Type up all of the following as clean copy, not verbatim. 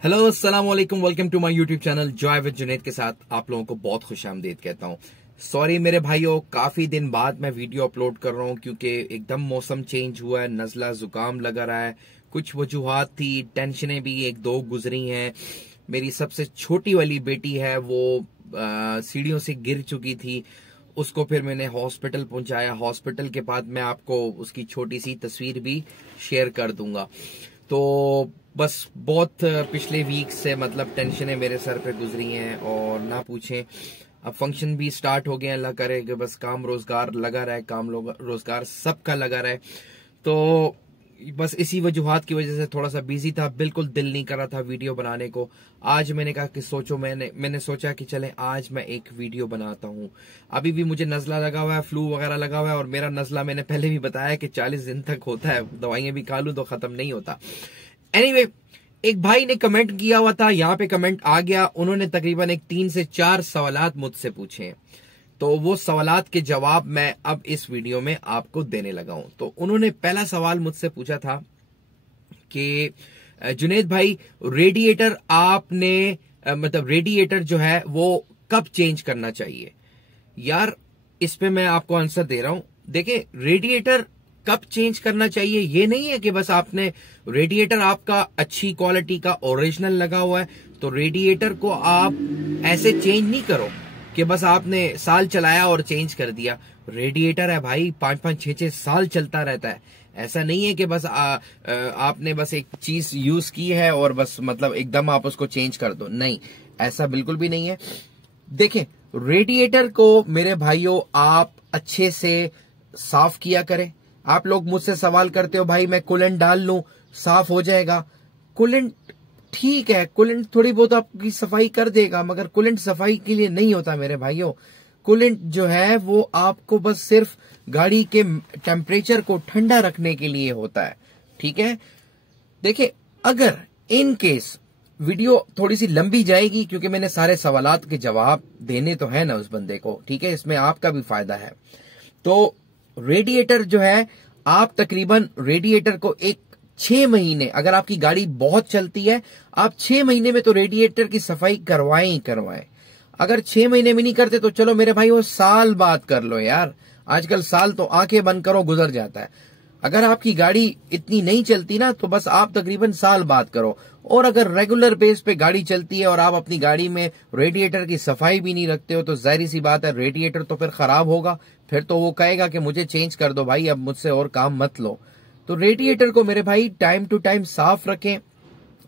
Hello अस्सलाम वालेकुम, welcome to my YouTube channel joy with Junaid के साथ आप लोगों को बहुत खुशामदीद कहता हूँ। सॉरी मेरे भाइयों, काफी दिन बाद मैं वीडियो अपलोड कर रहा हूँ क्योंकि एकदम मौसम चेंज हुआ है, नजला जुकाम लगा रहा है। कुछ वजूहात थी, टेंशनें भी एक दो गुजरी हैं। मेरी सबसे छोटी वाली बेटी है, वो सीढ़ियों से गिर चुकी थी, उसको फिर मैंने हॉस्पिटल पहुंचाया। हॉस्पिटल के बाद मैं आपको उसकी छोटी सी तस्वीर भी शेयर कर दूंगा। तो बस बहुत पिछले वीक से मतलब टेंशनें मेरे सर पे गुजरी हैं और ना पूछें। अब फंक्शन भी स्टार्ट हो गए हैं, अल्लाह करे कि बस काम रोजगार लगा रहे, काम रोजगार सबका लगा रहे। तो बस इसी वजूहात की वजह से थोड़ा सा बिजी था, बिल्कुल दिल नहीं कर रहा था वीडियो बनाने को। आज मैंने कहा कि सोचो, मैंने सोचा कि चले आज मैं एक वीडियो बनाता हूं। अभी भी मुझे नजला लगा हुआ है, फ्लू वगैरह लगा हुआ है और मेरा नजला मैंने पहले भी बताया कि 40 दिन तक होता है, दवाइयां भी खा लूं तो खत्म नहीं होता। एनीवे, एक भाई ने कमेंट किया हुआ था, यहाँ पे कमेंट आ गया। उन्होंने तकरीबन 3 से 4 सवालात मुझसे पूछे, तो वो सवालात के जवाब मैं अब इस वीडियो में आपको देने लगा हूं। तो उन्होंने पहला सवाल मुझसे पूछा था कि जुनैद भाई, रेडिएटर आपने मतलब रेडिएटर जो है वो कब चेंज करना चाहिए? यार, इस पे मैं आपको आंसर दे रहा हूं। देखिए, रेडिएटर कब चेंज करना चाहिए ये नहीं है कि बस आपने रेडिएटर आपका अच्छी क्वालिटी का ओरिजिनल लगा हुआ है तो रेडिएटर को आप ऐसे चेंज नहीं करो कि बस आपने साल चलाया और चेंज कर दिया। रेडिएटर है भाई, 5-5, 6-6 साल चलता रहता है। ऐसा नहीं है कि बस आपने बस एक चीज यूज की है और बस मतलब एकदम आप उसको चेंज कर दो। नहीं, ऐसा बिल्कुल भी नहीं है। देखें, रेडिएटर को मेरे भाइयों आप अच्छे से साफ किया करें। आप लोग मुझसे सवाल करते हो भाई मैं कूलेंट डाल लूं साफ हो जाएगा। कूलेंट ठीक है, कूलेंट थोड़ी बहुत आपकी सफाई कर देगा, मगर कूलेंट सफाई के लिए नहीं होता मेरे भाइयों। कूलेंट जो है वो आपको बस सिर्फ गाड़ी के टेम्परेचर को ठंडा रखने के लिए होता है, ठीक है। देखिए, अगर इन केस वीडियो थोड़ी सी लंबी जाएगी क्योंकि मैंने सारे सवालात के जवाब देने तो है ना उस बंदे को, ठीक है, इसमें आपका भी फायदा है। तो रेडिएटर जो है, आप तकरीबन रेडिएटर को 6 महीने, अगर आपकी गाड़ी बहुत चलती है, आप 6 महीने में तो रेडिएटर की सफाई करवाएं ही करवाएं। अगर 6 महीने में नहीं करते तो चलो मेरे भाई वो साल बाद कर लो यार। आजकल साल तो आंखें बंद करो गुजर जाता है। अगर आपकी गाड़ी इतनी नहीं चलती ना तो बस आप तकरीबन साल बाद करो। और अगर रेगुलर बेस पे गाड़ी चलती है और आप अपनी गाड़ी में रेडिएटर की सफाई भी नहीं रखते हो तो जाहिर सी बात है रेडिएटर तो फिर खराब होगा। फिर तो वो कहेगा कि मुझे चेंज कर दो भाई, अब मुझसे और काम मत लो। तो रेडिएटर को मेरे भाई टाइम टू टाइम साफ रखें।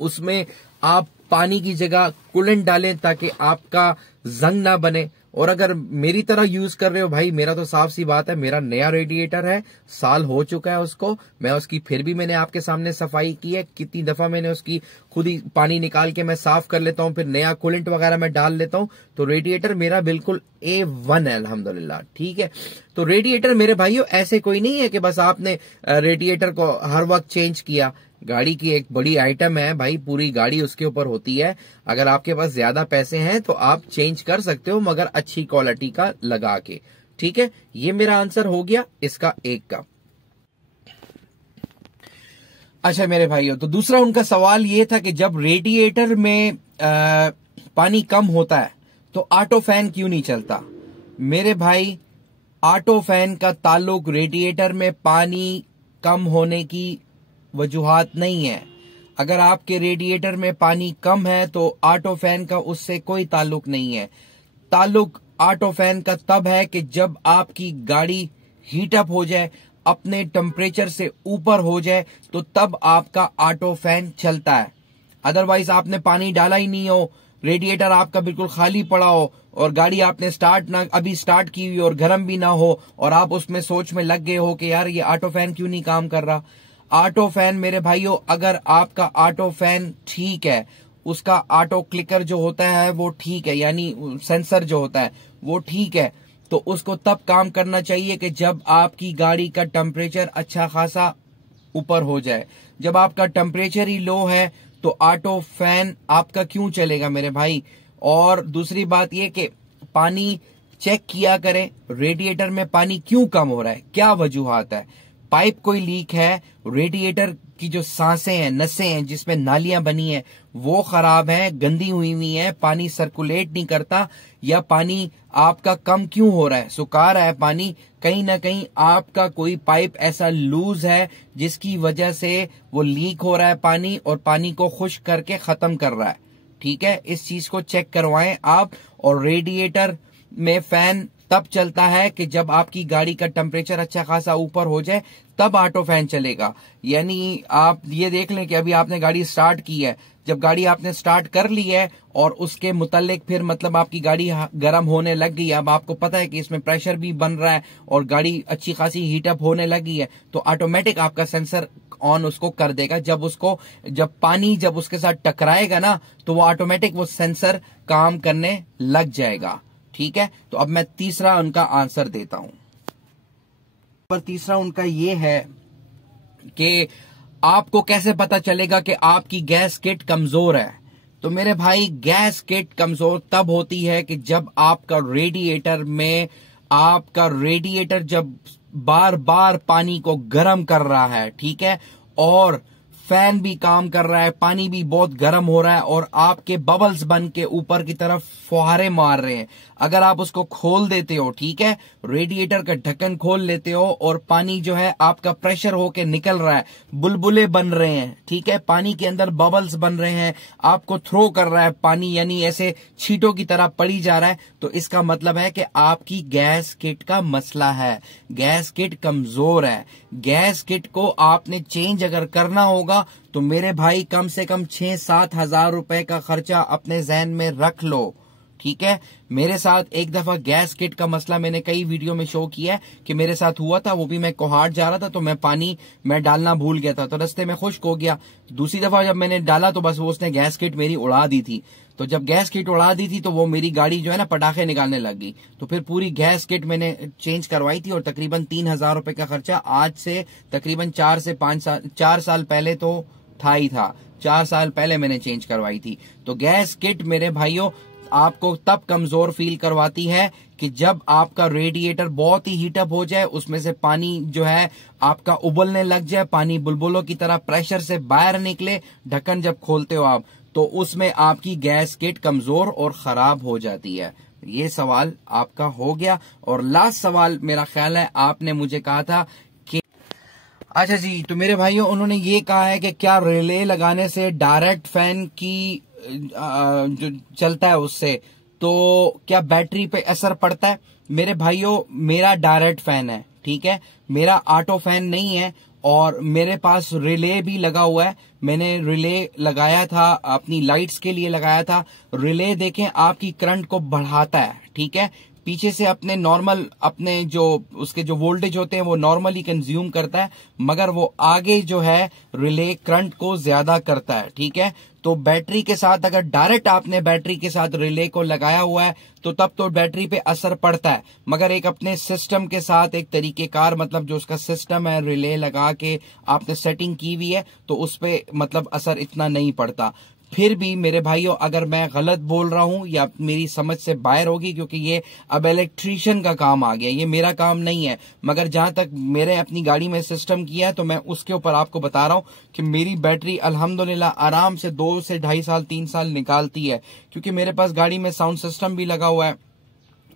उसमें आप पानी की जगह कूलेंट डालें ताकि आपका जंग ना बने। और अगर मेरी तरह यूज कर रहे हो भाई, मेरा तो साफ सी बात है, मेरा नया रेडिएटर है, साल हो चुका है उसको, मैं उसकी फिर भी मैंने आपके सामने सफाई की है। कितनी दफा मैंने उसकी खुद ही पानी निकाल के मैं साफ कर लेता हूं, फिर नया कूलेंट वगैरह मैं डाल लेता हूं। तो रेडिएटर मेरा बिल्कुल A1 है अल्हम्दुलिल्लाह, ठीक है। तो रेडिएटर मेरे भाइयों ऐसे कोई नहीं है कि बस आपने रेडिएटर को हर वक्त चेंज किया। गाड़ी की एक बड़ी आइटम है भाई, पूरी गाड़ी उसके ऊपर होती है। अगर आपके पास ज्यादा पैसे हैं तो आप चेंज कर सकते हो, मगर अच्छी क्वालिटी का लगा के, ठीक है। ये मेरा आंसर हो गया इसका एक का। अच्छा मेरे भाइयों, तो दूसरा उनका सवाल ये था कि जब रेडिएटर में पानी कम होता है तो ऑटो फैन क्यों नहीं चलता? मेरे भाई, ऑटो फैन का ताल्लुक रेडिएटर में पानी कम होने की वजूहात नहीं है। अगर आपके रेडिएटर में पानी कम है तो ऑटो फैन का उससे कोई ताल्लुक नहीं है। ताल्लुक ऑटो फैन का तब है कि जब आपकी गाड़ी हीट अप हो जाए, अपने टेम्परेचर से ऊपर हो जाए, तो तब आपका ऑटो फैन चलता है। अदरवाइज आपने पानी डाला ही नहीं हो, रेडिएटर आपका बिल्कुल खाली पड़ा हो और गाड़ी आपने अभी स्टार्ट की हुई और गर्म भी ना हो और आप उसमें सोच में लग गए हो कि यार ये ऑटो फैन क्यों नहीं काम कर रहा। ऑटो फैन मेरे भाइयों, अगर आपका ऑटो फैन ठीक है, उसका ऑटो क्लिकर जो होता है वो ठीक है, यानी सेंसर जो होता है वो ठीक है, तो उसको तब काम करना चाहिए कि जब आपकी गाड़ी का टेम्परेचर अच्छा खासा ऊपर हो जाए। जब आपका टेम्परेचर ही लो है तो ऑटो फैन आपका क्यों चलेगा मेरे भाई। और दूसरी बात यह कि पानी चेक किया करें, रेडिएटर में पानी क्यों कम हो रहा है, क्या वजूहात है। पाइप कोई लीक है, रेडिएटर की जो सांसें हैं, नसें हैं जिसमें नालियां बनी है वो खराब है, गंदी हुई है, पानी सर्कुलेट नहीं करता, या पानी आपका कम क्यों हो रहा है, सुखा रहा है पानी, कहीं ना कहीं आपका कोई पाइप ऐसा लूज है जिसकी वजह से वो लीक हो रहा है पानी और पानी को खुश्क करके खत्म कर रहा है। ठीक है, इस चीज को चेक करवाएं आप। और रेडिएटर में फैन तब चलता है कि जब आपकी गाड़ी का टेम्परेचर अच्छा खासा ऊपर हो जाए, तब ऑटो फैन चलेगा। यानी आप ये देख लें कि अभी आपने गाड़ी स्टार्ट की है, जब गाड़ी आपने स्टार्ट कर ली है और उसके मुतालिक फिर मतलब आपकी गाड़ी गर्म होने लग गई है, अब आपको पता है कि इसमें प्रेशर भी बन रहा है और गाड़ी अच्छी खासी हीटअप होने लगी है, तो ऑटोमेटिक आपका सेंसर ऑन उसको कर देगा। जब पानी जब उसके साथ टकराएगा ना, तो वो ऑटोमेटिक वो सेंसर काम करने लग जाएगा। ठीक है, तो अब मैं तीसरा उनका आंसर देता हूं। पर तीसरा उनका ये है कि आपको कैसे पता चलेगा कि आपकी गैस किट कमजोर है। तो मेरे भाई, गैस किट कमजोर तब होती है कि जब आपका रेडिएटर जब बार बार पानी को गर्म कर रहा है, ठीक है, और फैन भी काम कर रहा है, पानी भी बहुत गर्म हो रहा है और आपके बबल्स बन के ऊपर की तरफ फुहारे मार रहे हैं। अगर आप उसको खोल देते हो, ठीक है, रेडिएटर का ढक्कन खोल लेते हो और पानी जो है आपका प्रेशर होके निकल रहा है, बुलबुले बन रहे हैं, ठीक है, पानी के अंदर बबल्स बन रहे हैं, आपको थ्रो कर रहा है पानी, यानी ऐसे छींटों की तरह पड़ी जा रहा है, तो इसका मतलब है कि आपकी गैस किट का मसला है, गैस किट कमजोर है। गैस किट को आपने चेंज अगर करना होगा तो मेरे भाई कम से कम 6-7 हजार रुपए का खर्चा अपने जहन में रख लो। ठीक है, मेरे साथ एक दफा गैस किट का मसला मैंने कई वीडियो में शो किया है कि मेरे साथ हुआ था, वो भी मैं कोहाट जा रहा था तो मैं पानी डालना भूल गया था, तो रास्ते में खुश्क हो गया। दूसरी दफा जब मैंने डाला तो बस वो उसने गैस किट मेरी उड़ा दी थी। तो जब गैस किट उड़ा दी थी तो वो मेरी गाड़ी जो है ना पटाखे निकालने लग गई। तो फिर पूरी गैस किट मैंने चेंज करवाई थी और तकरीबन 3,000 रुपए का खर्चा आज से तकरीबन 4 साल पहले तो था ही था, 4 साल पहले मैंने चेंज करवाई थी। तो गैस किट मेरे भाइयों आपको तब कमजोर फील करवाती है कि जब आपका रेडिएटर बहुत ही हीटअप हो जाए, उसमें से पानी जो है आपका उबलने लग जाए, पानी बुलबुलों की तरह प्रेशर से बाहर निकले, ढक्कन जब खोलते हो आप, तो उसमें आपकी गैस किट कमजोर और खराब हो जाती है। ये सवाल आपका हो गया। और लास्ट सवाल मेरा ख्याल है आपने मुझे कहा था कि अच्छा जी, तो मेरे भाइयों उन्होंने ये कहा है कि क्या रिले लगाने से डायरेक्ट फैन की जो चलता है उससे तो क्या बैटरी पे असर पड़ता है? मेरे भाइयों, मेरा डायरेक्ट फैन है, ठीक है, मेरा ऑटो फैन नहीं है और मेरे पास रिले भी लगा हुआ है। मैंने रिले लगाया था, अपनी लाइट्स के लिए लगाया था। रिले देखें आपकी करंट को बढ़ाता है, ठीक है, पीछे से अपने जो उसके जो वोल्टेज होते हैं वो नॉर्मली कंज्यूम करता है, मगर वो आगे जो है रिले करंट को ज्यादा करता है। ठीक है, तो बैटरी के साथ अगर डायरेक्ट आपने बैटरी के साथ रिले को लगाया हुआ है तो तब तो बैटरी पे असर पड़ता है, मगर एक अपने सिस्टम के साथ एक तरीकेकार, मतलब जो उसका सिस्टम है रिले लगा के आपने सेटिंग की हुई है, तो उस पे मतलब असर इतना नहीं पड़ता। फिर भी मेरे भाइयों, अगर मैं गलत बोल रहा हूं या मेरी समझ से बाहर होगी, क्योंकि ये अब इलेक्ट्रीशियन का काम आ गया, ये मेरा काम नहीं है, मगर जहां तक मेरे अपनी गाड़ी में सिस्टम किया है तो मैं उसके ऊपर आपको बता रहा हूं कि मेरी बैटरी अल्हम्दुलिल्लाह आराम से 2 से 2.5 साल 3 साल निकालती है, क्योंकि मेरे पास गाड़ी में साउंड सिस्टम भी लगा हुआ है।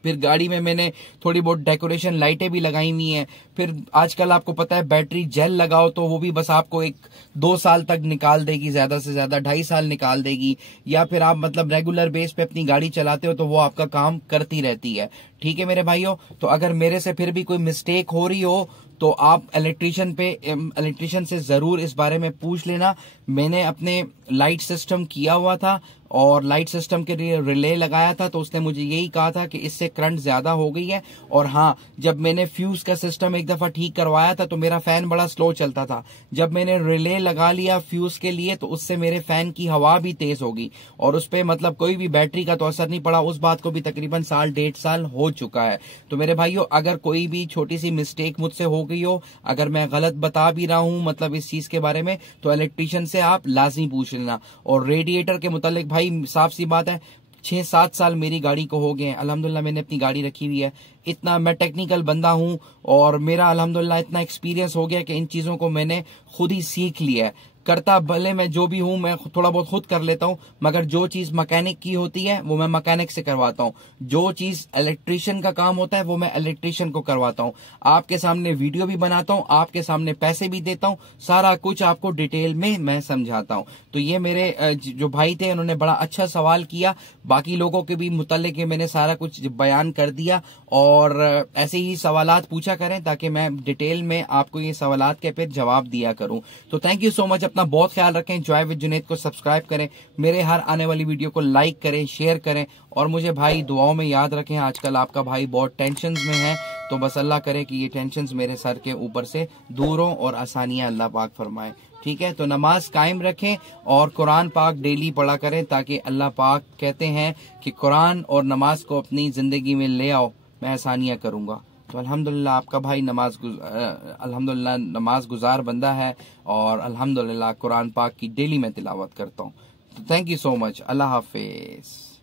फिर गाड़ी में मैंने थोड़ी बहुत डेकोरेशन लाइटें भी लगाई हुई हैं। फिर आजकल आपको पता है बैटरी जेल लगाओ तो वो भी बस आपको 1-2 साल तक निकाल देगी, ज्यादा से ज्यादा 2.5 साल निकाल देगी। या फिर आप मतलब रेगुलर बेस पे अपनी गाड़ी चलाते हो तो वो आपका काम करती रहती है। ठीक है मेरे भाइयों, तो अगर मेरे से फिर भी कोई मिस्टेक हो रही हो तो आप इलेक्ट्रीशियन से जरूर इस बारे में पूछ लेना। मैंने अपने लाइट सिस्टम किया हुआ था और लाइट सिस्टम के लिए रिले लगाया था, तो उसने मुझे यही कहा था कि इससे करंट ज्यादा हो गई है। और हाँ, जब मैंने फ्यूज का सिस्टम एक दफा ठीक करवाया था तो मेरा फैन बड़ा स्लो चलता था। जब मैंने रिले लगा लिया फ्यूज के लिए तो उससे मेरे फैन की हवा भी तेज होगी और उस पर मतलब कोई भी बैटरी का तो असर नहीं पड़ा। उस बात को भी तकरीबन 1.5 साल हो चुका है। तो मेरे भाइयों, अगर कोई भी छोटी सी मिस्टेक मुझसे हो गई हो, अगर मैं गलत बता भी रहा हूं मतलब इस चीज के बारे में, तो इलेक्ट्रीशियन से आप लाजमी पूछ लेना। और रेडिएटर के मुतालिक भाई साफ सी बात है, 6-7 साल मेरी गाड़ी को हो गए हैं। अल्हम्दुलिल्लाह मैंने अपनी गाड़ी रखी हुई है। इतना मैं टेक्निकल बंदा हूं और मेरा अल्हम्दुलिल्लाह इतना एक्सपीरियंस हो गया कि इन चीजों को मैंने खुद ही सीख लिया है। करता भले मैं जो भी हूं मैं थोड़ा बहुत खुद कर लेता हूं, मगर जो चीज मैकेनिक की होती है वो मैं मैकेनिक से करवाता हूं। जो चीज इलेक्ट्रिशियन का काम होता है वो मैं इलेक्ट्रिशियन को करवाता हूं। आपके सामने वीडियो भी बनाता हूं, आपके सामने पैसे भी देता हूं, सारा कुछ आपको डिटेल में मैं समझाता हूं। तो ये मेरे जो भाई थे उन्होंने बड़ा अच्छा सवाल किया। बाकी लोगों के भी मुतालिक मैंने सारा कुछ बयान कर दिया और ऐसे ही सवालात पूछा करें ताकि मैं डिटेल में आपको ये सवालात के फिर जवाब दिया करूं। तो थैंक यू सो मच। अपना बहुत ख्याल रखें। जॉय विद जुनैद को सब्सक्राइब करें, मेरे हर आने वाली वीडियो को लाइक करें, शेयर करें और मुझे भाई दुआओं में याद रखें। आजकल आपका भाई बहुत टेंशन्स में है, तो बस अल्लाह करे कि ये टेंशन्स मेरे सर के ऊपर से दूर हो और आसानियां अल्लाह पाक फरमाए। ठीक है, तो नमाज कायम रखें और कुरान पाक डेली पढ़ा करें ताकि अल्लाह पाक कहते हैं कि कुरान और नमाज को अपनी जिंदगी में ले आओ, मैं आसानियां करूंगा। तो अल्हम्दुलिल्लाह आपका भाई अल्हम्दुलिल्लाह नमाज गुजार बंदा है और अल्हम्दुलिल्लाह कुरान पाक की डेली मैं तिलावत करता हूँ। तो thank you so much. Allah Hafiz.